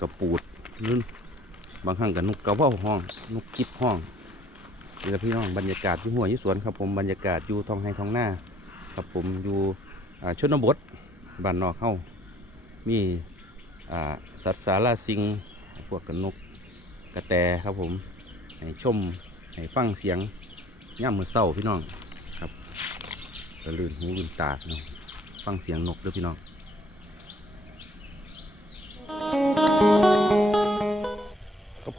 กระปูดนู่นบางครั้งกับนกกระว่าห้องนกกิบห้องนี่แหละพี่น้องบรรยากาศที่หัวยี่สวนครับผมบรรยากาศอยู่ท้องไห้ท้องหน้าครับผมอยู่ชนบทบ้านนอกเข้ามีสัตว์สาราสิงพวกกันนกกระแตครับผมให้ชมให้ฟังเสียงย่ำมือเศร้าพี่น้องครับกระลื่นหูลื่นตาพี่น้องฟังเสียงนกด้วยพี่น้อง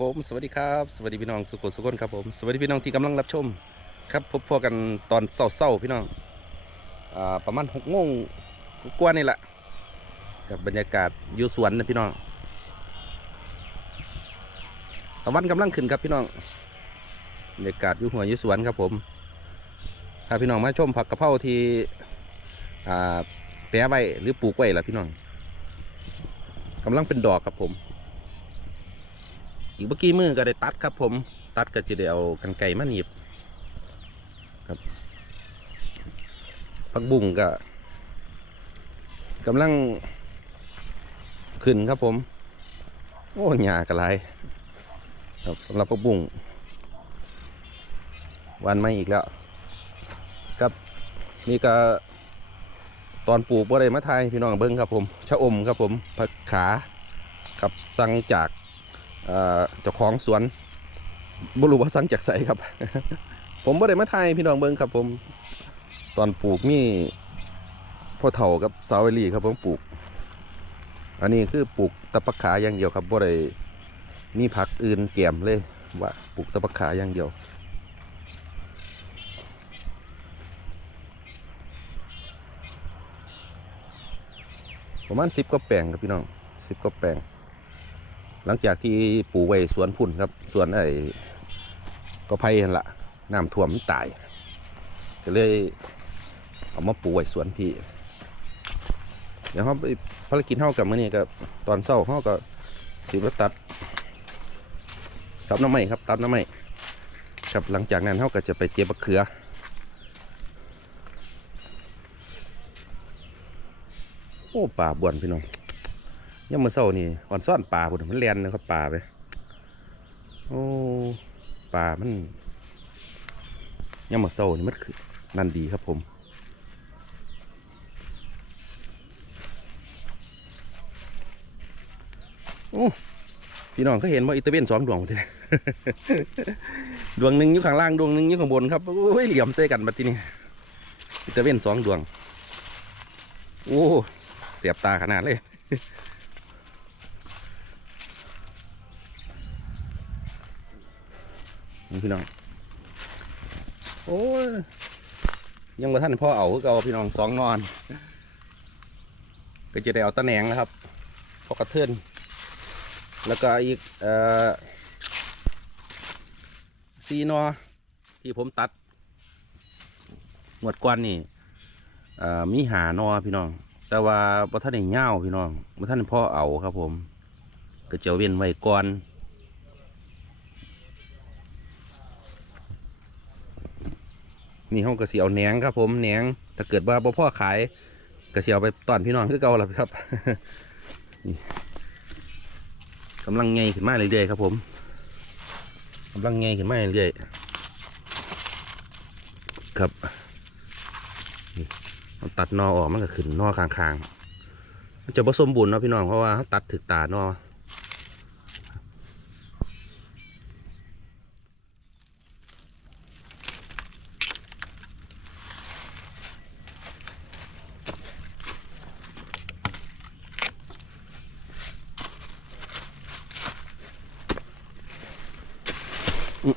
ผมสวัสดีครับสวัสดีพี่น้องสุโขสุขนครับผมสวัสดีพี่น้องที่กำลังรับชมครับพบพอกันตอนเศร้าๆพี่น้องอประมาณหกโมงกว่านี่แหละกับบรรยากาศอยู่สวนนะพี่น้องตะวันกำลังขึ้นครับพี่น้องบรรยากาศอยู่หัวอยู่สวนครับผมถ้าพี่น้องมาชมผักกะเพราที่แปะไว้หรือปลูกไว้ล่ะพี่น้องกำลังเป็นดอกครับผม อีกเมื่อกี้มือก็ได้ตัดครับ ผมตัดก็จะได้เอากันไก่มาหนีบผักบุ้งก็กำลังขึ้นครับผม โอ้หญ้ากระไรครับสำหรับผักบุ้งวันไม่อีกแล้ว ครับนี่ก็ตอนปลูกบ่ได้มาไทยพี่น้องเบิ้งครับผมชะอมครับผมผักขากับสั่งจาก เจ้าของสวนบ่รู้ว่าสั่งจากไสครับ ผมบ่ได้มาไทยพี่น้องเบิ้งครับ ผมตอนปลูกมีพ่อเฒ่ากับสาวเวลี่ครับผมปลูก อันนี้คือปลูกตะปักขาอย่างเดียวครับบ่ได้มีผักอื่นแกมเลยว่าปลูกตะปักขาอย่างเดียวประมาณสิบก็แปลงครับพี่น้องสิบก็แปลง หลังจากที่ปลูกไว้สวนพุ่นครับสวนไอ้ก็ไผ่หันละน้ำท่วมมันตายก็เลยเอามาปลูกไว้สวนพี่เดี๋ยวเขาไปภารกิจเท่ากับมื่อนี้ก็ตอนเช้าเขาก็สิมาตัดสับน้ำไม้ครับตัดน้ำไม้ครับหลังจากนั้นเขาก็จะไปเก็บมะเขือโอ้ป่าบวนพี่น้อง ย่ามมื่อเช้านี่อ่อนซ่อนป่าพุ่นมันเลียนนะครับป่าไปโอ้ป่ามันย่ามมื่อเช้านี่มันคือนั่นดีครับผมโอ้พี่น้องก็เห็นว่าอิตาเวนสองดวงทีดวงหนึ่งอยู่ข้างล่างดวงหนึ่งอยู่ข้างบนครับโอ้ยเหลี่ยมใส่กันมาที่นี่อิตาเวนสองดวงโอ้เสียบตาขนาดเลย พี่น้อง โอ้ยยังมาท่านพ่อเอาคือเก็เอาพี่น้องสองนอน ก็จะได้เอาตะแหนงนะครับพอกระเทือนแล้วก็อีกเอ่อซีนอที่ผมตัดหมวดกวนนี่มีหานอพี่น้อง แต่ว่าบ่ท่านได้เง่าวพี่น้องบ่ท่านพ่อเอาครับผม ก็จะเว้นไว้ก่อน นี่ห้องกระเสียวแหนงครับผมแหนงถ้าเกิดว่าบ่พ่อขายกระเสียวไปตอนพี่น้องคือเก่าแล้วครับกำลังไงขึ้นมาเรื่อยๆครับผมกำลังไงขึ้นมาเรื่อยๆครับนี่ตัดนอออกมันก็ขึ้นนอคางๆมันจะผสมบูรณ์เนาะพี่น้องเพราะว่าตัดถึกตานอ อื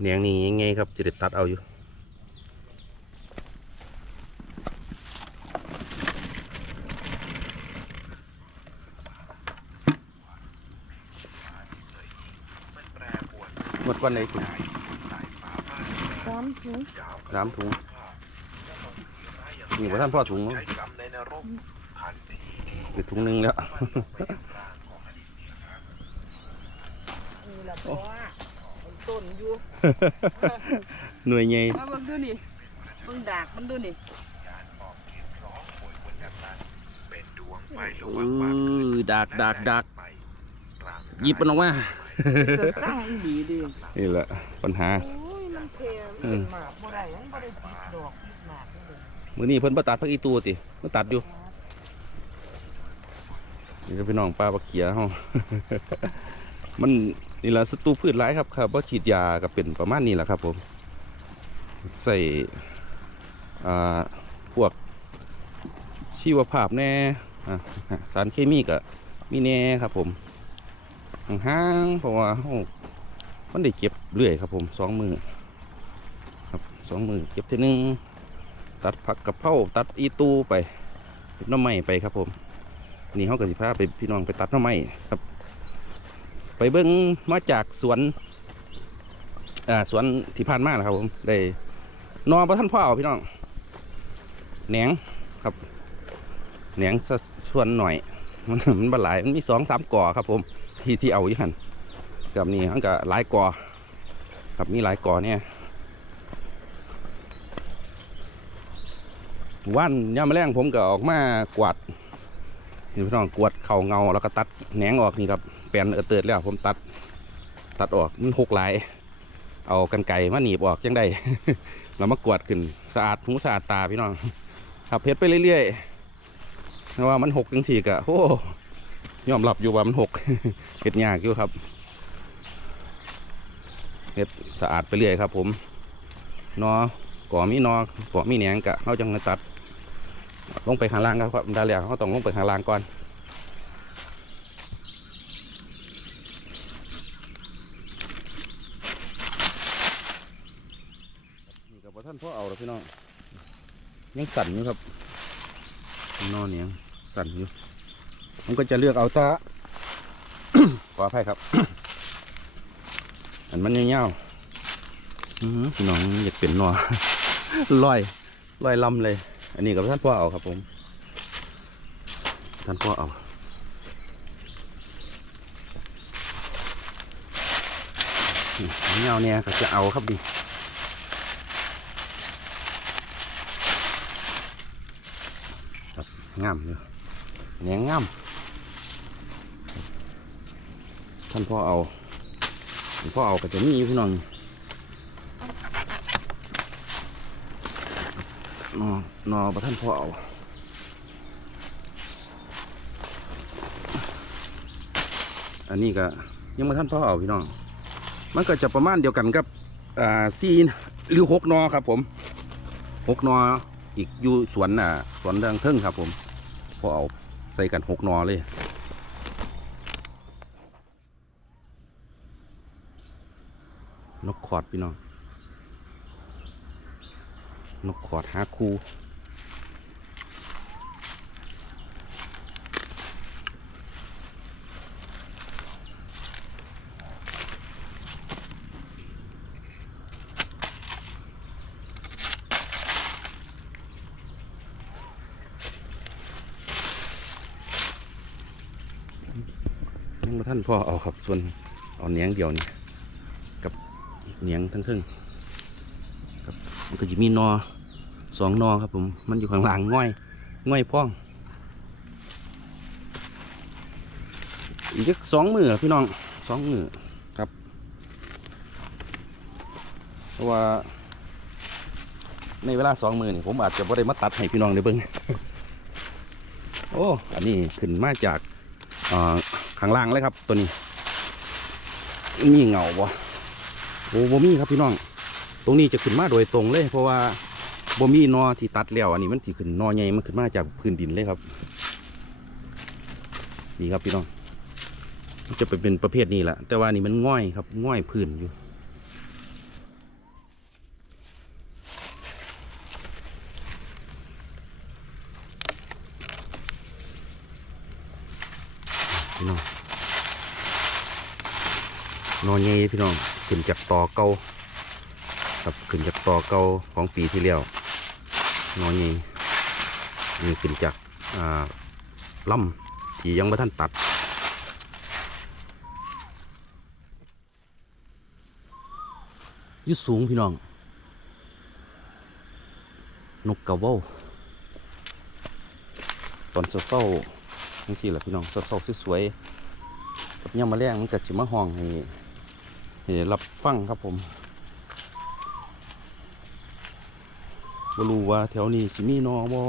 แหนงนี่ยังไงครับจะได้ตัดเอาอยู่หมดวันไหนคุณสามถุงสามถุงนี่ว่าท่านพ่อถุงหรอถุงหนึ่งแล้ว ต้นอยู่ หน่วยใหญ่มาเบิ่งดูนี่เบิ่งดากมันดูนี่เออดากดากดากหยิบมันออกมาจะสร้างอีหลีดินี่แหละปัญหาโอ้ยมันเพลมันเป็นหมากบ่ได้ยังบ่ได้ติดดอกติดหมากเลยมื้อนี้เพิ่นบ่ตัดพักอีตูติมาตัดอยู่นี่ก็พี่น้องป้าบักเขียเฮามัน นี่แหละศัตรูพืชหลายครับครับบ่าฉีดยาก็เป็นประมาณนี้แหละครับผมใส่พวกชีวภาพแน่สารเคมีก็มีแน่ครับผมห่างเพราะว่ามันได้เก็บเรื่อยครับผมสองมือครับสองมือเก็บทีนึงตัดผักกะเพราตัดอีตูไปน้ำไม้ไปครับผมนี่เขาก็สิพาไปพี่น้องไปตัดน้ำไม้ครับ ไปเบิ้งมาจากสวนอ่าสวนที่ผ่านมานะครับ ผมได้นอนประท่านพ่อเอาพี่น้องแหนงครับแหนงสะส่วนหน่อย มันมันบหลายมันมีสองสามก่อครับ ผม ที่ที่เอาอยู่หันกับนี่มันก็หลายก่อครับมีหลายก่อเนี่ยวันยามมะแรงผมก็ออกมากวาดพี่น้องกวาดเข่าเงาแล้วก็ตัดแหนงออกนี่ครับ แปลนเออเติดแล้วผมตัด ตัดออกมันหกหลาย เอากันไก่มาหนีบออกจังได้แล้วมากวดขึ้นสะอาดหูสะอาดตาพี่น้องขับเพชรไปเรื่อยๆเพราะว่ามันหกจังสี่กะโอ้ยอมรับอยู่ว่ามันหกเห็ดยากอยู่ครับเห็ดสะอาดไปเรื่อยครับ ผมนอก่อมีนอก่อมีแหนงกะเขาจังมาตัดลงไปข้างล่างครับดาเลียเขาต้องลงไปข้างล่างก่อน นี่กับท่านพ่อเอาแล้วพี่น้องยังสั่นอยู่ครับนอเนี่ยสั่นอยู่มันก็จะเลือกเอาซะขออภัยครับ อันมันเงี้ยวๆพี่น้องอยากเป็นนอลอยลอยลำเลย อันนี้กับท่านพ่อเอาครับผม ท่านพ่อเอาเงาเนี่ยก็จะเอาครับดิครับ งามเลยแหนงงามท่านพ่อเอาท่านพ่อเอาก็จะมีอยู่พี่น้องนอนอประท่านพ่อเอาอันนี้ก็ยังมาท่านพ่อเอาพี่น้อง มันก็จะประมาณเดียวกันกับอ่าซีนหรือหกนอครับผมหกนออีกอยู่สวนอะสวนดังเทิงครับผม พอเอาใส่กันหกนอเลยนกขอดพี่น้องนกขอดหาคู นพ่อเอาครับ ส่วนเอาเนียงเดียวนี่กับเนียงทั้งครึ่งครับมันก็จะมีนอสองนอครับผม มันอยู่ข้างหลังง่อย ง่อยพ่อง อีกสองมือพี่น้องสองมือครับเพราะว่าในเวลาสองมือนี่ผมอาจจะไม่ได้มาตัดให้พี่น้องได้เบิ่งโอ้ อันนี้ขึ้นมาจากอ่อ ข้างล่างเลยครับ ตัวนี้ มีเงาบ่โอ้บ่มีครับพี่น้อง ตรงนี้จะขึ้นมาโดยตรงเลย เพราะว่าบ่มีนอที่ตัดแล้วอันนี้มันถี่ขึ้นนอใหญ่มันขึ้นมาจากพื้นดินเลยครับนี่ครับพี่น้อง จะไปเป็นประเภทนี้แหละแต่ว่านี่มันง่อยครับง่อยพื้นอยู่ พี่ นอนอนใหญ่พี่น้องขึ้นจากตอเก่าครับขึ้นจากตอเก่าของปีที่แล้วนอนใหญ่นี่ขึ้นจากอ่าลำที่ยังไม่ทันตัดยุสูงพี่น้อง นกกระเว้าตอนเศร้าๆนี่สิแหละพี่น้องเศร้าๆสวยๆกับยามมาแรงมันก็สิมาห้องให้ ให้รับฟังครับผมบรู้ว่าแถวนี้สิมีนอบ่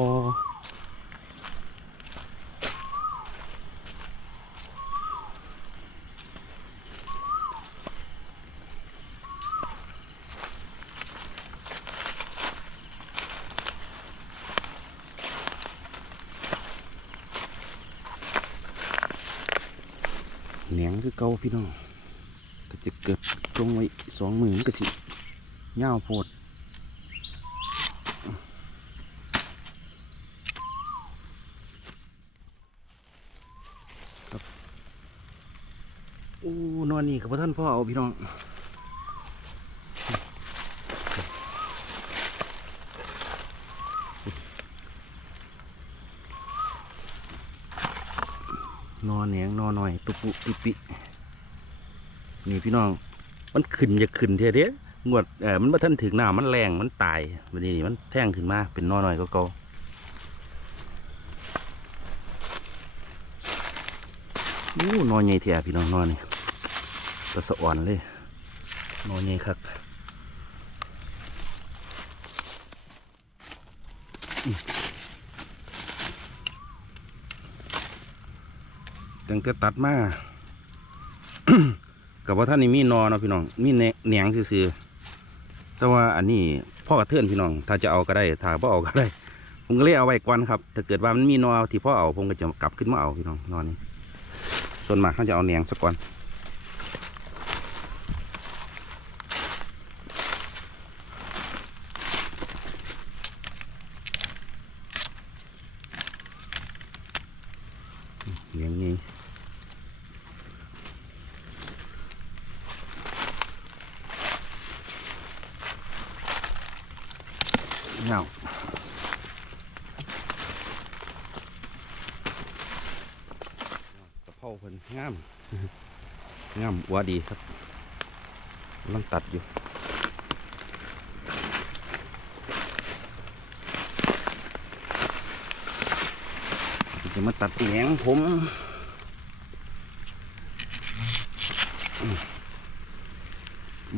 แหนงคือเก่าพี่น้องก็จะเกิด ตรงไว้สองมือมันก็สิยาโพดครับอู้นอนนี่กับท่านพ่อเอาพี่น้องนอนแหนงนอนหน่อย ตุปุตุปินี่พี่น้อง มันขึ้นอย่าขึ้นเท่เด้งวดเออมันมาท่านถึงหน้ามันแรงมันตายวันนี้มันแท่งขึ้นมาเป็นนอหน่อยก็เก่าอู้นอนใหญ่เทียพี่น้องนอนนี่ตะสะอ่อนเลยนอนใหญ่ครับตั้งแต่ตัดมา กับว่าท่านนี่มีนอเนาะพี่น้อง มีแหนงซื่อๆแต่ว่าอันนี้พ่อกระเทือนพี่น้อง ถ้าจะเอาก็ได้ ถ้าพ่เอาก็ได้ ผมก็เลยเอาไว้ก่อนครับ ถ้าเกิดว่ามันมีนอที่พ่อเอาผมก็จะกลับขึ้นมาเอาพี่น้องนอนี้ส่วนมากเขาจะเอาแหนงสักก่อน แหนงนี้ เงาตะเภาเพิ่นงาม งาม ว่าดีครับกำลังตัดอยู่จะมาตัดแหงผม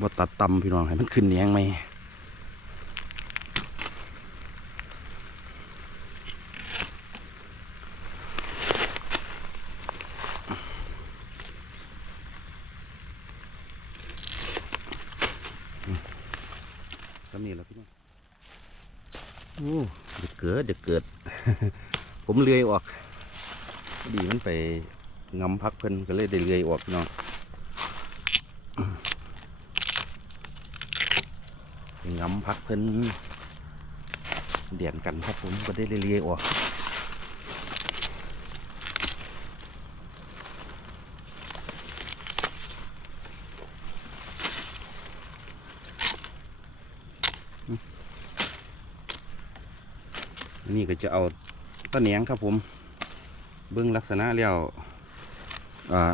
บ่ตัดตำพี่น้องให้มันขึ้นแหงไหม สำนีแล้วพี่น้องโอ้เด็กเกิดเด็กเกิด ผมเลื่อยออกดีมันไปงำพักเพิ่นก็เลยได้เลื่อยออกพี่น้องไปงำพักเพิ่นเดี่ยนกันครับผมก็ได้เลื่อยออกนนี้ก็จะเอา ต้นแหนงครับผม เบื้องลักษณะแล้วอ่า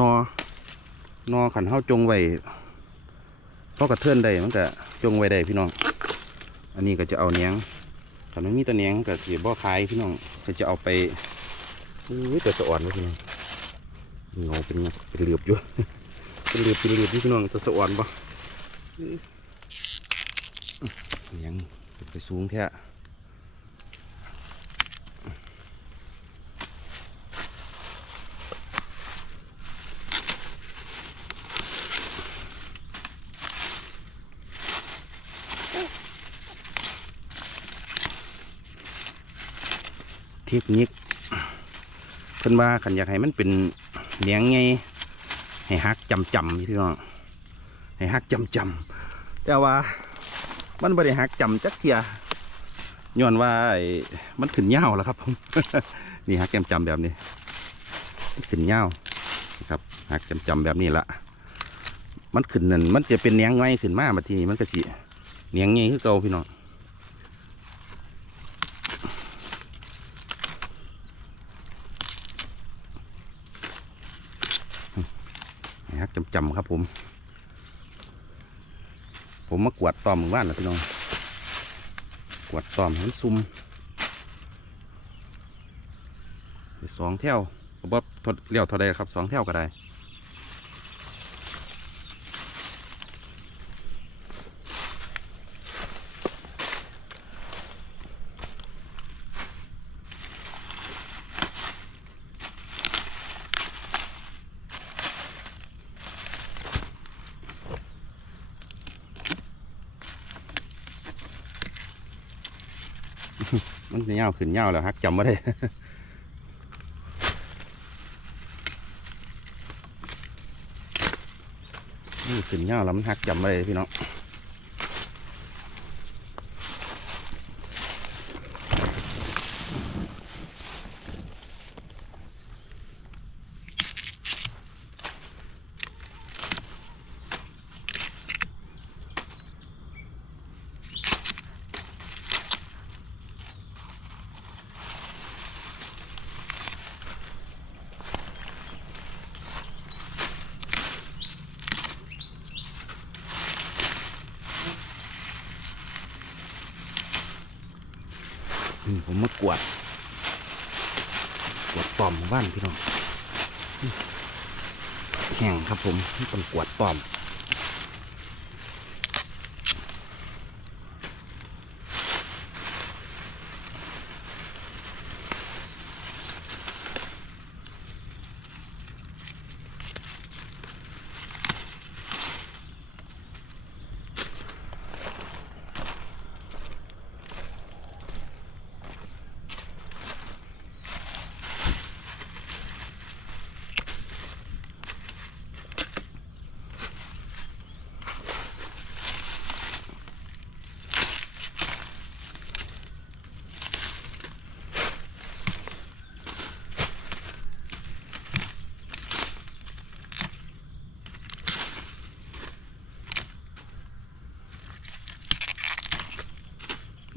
นอนอขันเฮาจงไว้เพราะกระเทือนได้มันก็จงไว้ได้พี่น้อง อันนี้ก็จะเอาแหนงถ้ามันมีต้นแหนงก็จะบ่ขายพี่น้องก็จะเอาไปอุ้ยแต่สะอ่อนไว้พี่น้องเงาเป็นเป็นเหลือบอยู่เป็นเหลือบเป็นเหลือบพี่น้องจะสะอ่อนปะแหนงเป็นไปสูงแท้ ทคนิคเพิ่นว่าขันอยากให้มันเป็นเหนียงไงให้ฮักจำจำพี่น้องให้ฮักจำจำแต่ว่ามันไม่ได้ฮักจำจักเทียย้อนว่ามันขึ้นเงาแล้วครับผมนี่ฮักจำจำแบบนี้ขึ้นเงาครับหักจำๆแบบนี้ละมันขึ้นนั่นมันจะเป็นเนียงไงขึ้นมามาทีนี้มันก็สิเนียงไงคือเก่าพี่น้องให้หัก จำๆครับผม ผมมากวดตอมหมู่บ้านนะพี่น้อง กวดตอมให้มันซุ่มสองแถวก็บ่ทดเลี้ยวเท่าใดครับสองแถวก็ได้ มันจะเงาวขึ้นเงาแล้วฮักจำไม่ได้ขึ้นเงาแล้วมันฮักจำไม่ได้พี่น้อง นี่ผมมากวด กวดตอมบ้านพี่น้องแข่งครับผมต้องกวดตอม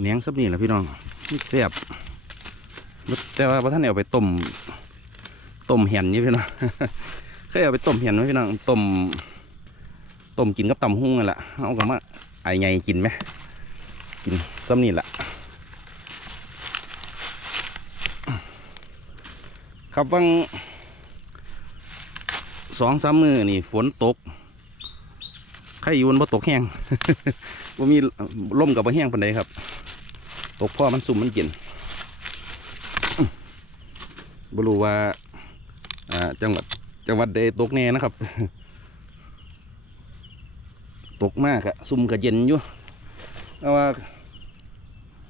เนียงสับนี่แหละพี่น้องนี่แซ่บแต่ว่าพระท่านเอาไปต้มต้มเห็นนี่พี่น้องเคยเอาไปต้มเห็นไหมพี่น้องต้มต้มกินกับตำหุ้งนั่นแหละเอากับมาไอ้ไงกินไหมกินซ้ำนี่แหละครับวังสองสามมือนี่ฝนตกใครอยู่บนบ่ตกแห้งบ่มีล่มกับบ่แห้งปานใดครับ ตกพ่อมันสุ่มมันเย็นบรูว่าอ่าจังหวัดจังหวัดใดตกแน่นะครับ ตกมากอะซุ่มกับเย็นอยู่แต่ว่า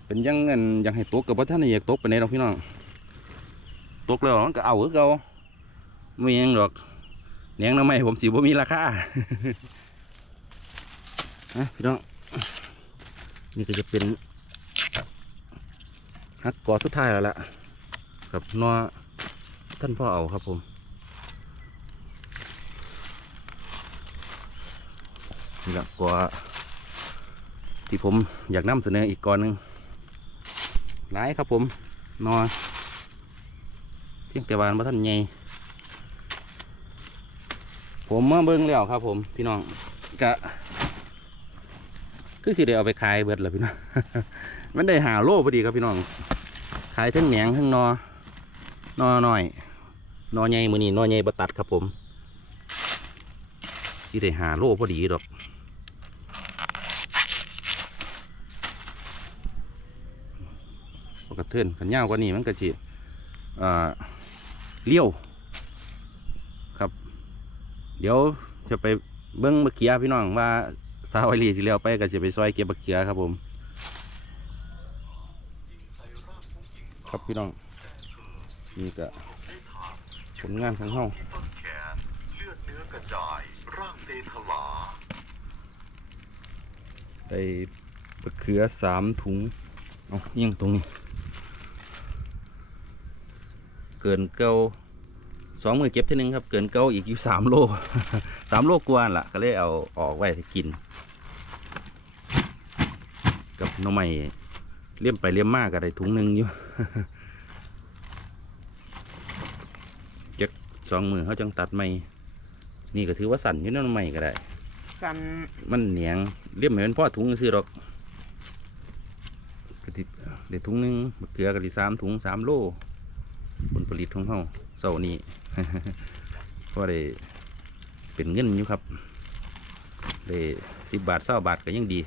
เป็นยังเงินยากให้ตกกับว่าท่านอยากตกไปไหนหรอกพี่น้องตกแล้วมันก็เอาเก่าไม่ยังหรอกเลี้ยงน้ำไม่ผมสีบ่มีราคาพี่น้องนี่ก็จะเป็น ฮักกอสุดท้ายแล้วล่ะกับนอท่านพ่อเอาครับผมนี่แหละกอที่ผมอยากนำเสนออีกกอหนึ่งหลายครับผมนอเพียงแต่วาอันบ่ท่านใหญ่ผมมาเบิ้งแล้วครับผมพี่น้องกะคือสิได้เอาไปขายเบิดเลยพี่น้อง มันได้หาโลพอดีครับพี่น้อง ขายทั้งแหนงทั้งนอนอหน้อยนอใหญ่มือนี้นอใหญ่บตัดครับผมสิได้หาโล่พอดีดอกกติเทินขันยาวกว่านี้มันก็สิเอ่อเลี้ยวครับ เดี๋ยวจะไปเบิ้งมะเขียพี่น้องว่าสาวไอรีที่เลี้ยวไปก็จะไปซอยเก็บบักเขือครับผม ครับพี่น้องนี่ก็ผลงานของเฮาต้นแขนเลือดเนื้อกระจายร่างเซทลาได้บักเขือสามถุงเอายังตรงนี้ เกินเก้าสองมือเก็บทีนึงครับ เกินเก้าอีกอยู่สามโลสามโลกว่าดล่ะ ก็เลยเอาออกไว้ให้กิน กับน้องใหม่เลี่ยมไปเลี่ยมมากก็ได้ถุงหนึ่งอยู่ จักสองมือเขาจังตัดไม่ นี่ก็ถือว่าสั่นอยู่เนาะหน้องใหม่ก็ได้ สันมันเหนียงเลี่ยมเหมือนพ่อถุงซื้อหรอกกะทิเดี๋ยวถุงหนึงมะเขือกะทิสามถุงสามโลผลผลิตของเฮาเสาร์นี้เพราะได้เป็นเงินอยู่ครับได้สิบบาทเศร้าบาทก็ยังดี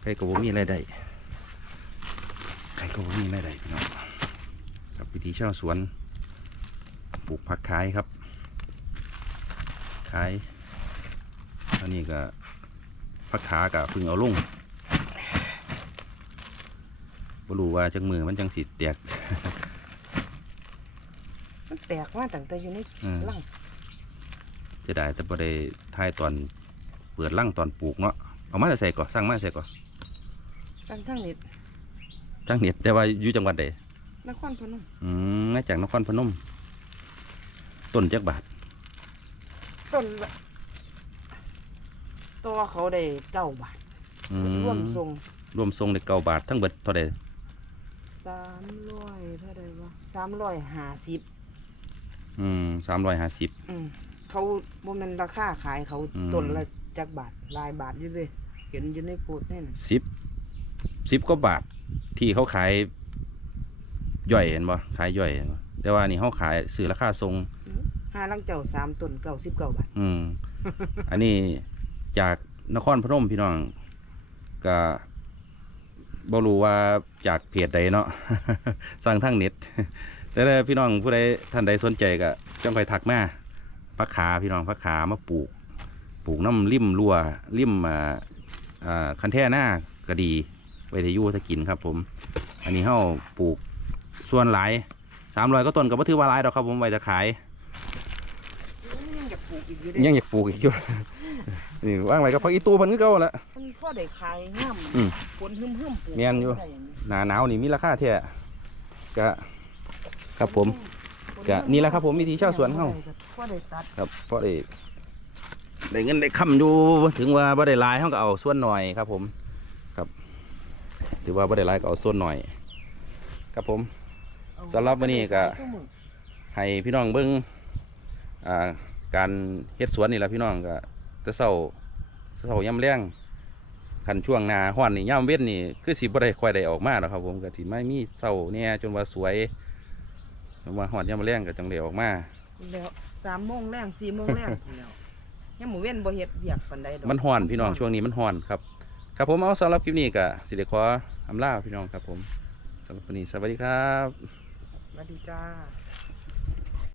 ใครก็บ่มีรายได้ใคร ก็บ่มีรายได้พี่น้องกับวิธีเช่าวสวนปลูกผักขายครับ ขายอันนี้ก็พักขากับพึ่งเอาลงบ่รู้ว่าจังมือมันจังสิแตก มันแตกมาตั้งแต่อยู่ในอืมลังจะได้แต่บ่ได้ทายตอนเปิดร่างตอนปลูกเนาะเอามาใส่ก่อนสร้างมาใส่ก่อนสันทั้งนี้ จังเน็ตแต่ว่าอยู่จังหวัดใดนครพนมอืมมาจากนครพนม ต้นจักบาท ต้นละตัวเขาได้เก้าบาทอืมร่วมทรงรวมทรงได้เก้าบาท ทั้งเบิดเท่าใดสามร้อยเท่าไรวะสามร้อยห้าสิบอืมสามร้อยห้าสิบ อืมเขาบ่แมันราคาขายเขาอืม ต้นละจักบาทหลายบาทอยู่เลยเห็นอยู่ในโพดแน่นสิบสิบกว่าบาท ที่เขาขายย่อยเห็นบ่ขายย่อยเห็นบ่แต่ว่านี่เขาขายซื้อราคาทรงห้าลังเจ้าสามต้นเก้าสิบเก้าบาทอืมอันนี้จากนครพนมพี่น้องก็บ่รู้ว่าจากเพจใดเนาะ สั่งทางเน็ตแต่ถ้าพี่น้องผู้ใดท่านใดสนใจก็จังไปทักมาพักขาพี่น้องพักขามาปลูก ปลูกน้ำริมรั่วริมอ่าอ่าคันแท่หน้าก็ดี ไว้ที่อยู่ถ้ากินครับผม อันนี้เฮาปลูกส่วนหลายสามร้อยก็ต้นก็บ่ถือว่าหลายดอกครับผมไว้จะขาย ยังอยากปลูกอีกอยู่ยังเด้อยากปลูกอีกอยู่ นี่ว่างไว้ก็พักอีตูเพันก็เก่าละ มันพอได้ขายง่ามอืมฝนหึมหึมๆปลูกแม่นอยู่ ได้างนี้หนาหนาวนี่มีราคาแท้ก็ครับผมก็นี่แหละครับผมวิถีชาวสวนเฮาพอได้ตัดครับเพราะได้ได้เงินได้คำอยู่ถึงว่าบ่ได้หลายเขาก็เอาส่วนหน่อยครับผมครับ ถือว่าบ่ได้หลายก็เอาส่วนหน่อยครับผมเอาสำหรับมื้อนี้ก็ซุมื้อให้พี่น้องเบิ่งอ่าการเฮ็ดสวนนี่แหละพี่น้องก็จะเศร้าเศร้ายามแรงคันช่วงหนาฮ้อนนี่ยามเว้นนี่คือสิบ่ได้ค่อยได้ออกมาหรอกครับผมก็สิไม่มีเศร้าเนี่ยจนว่าสวยจนว่าฮ้อนยามแรงก็จังได้ออกมาแล้วสามโมงแรงสี่โมงแรงพู้นแล้วยังหมูเว้นบ่เฮ็ดเวียกปานใดดอกมันฮ้อนพี่น้องช่วงนี้มันฮ้อนครับ ครับผมเอาสำหรับคลิปนี้ก็สิเด้ขออำลาพี่น้องครับผมสำหรับวันนี้สวัสดีครับสวัสดีจ้า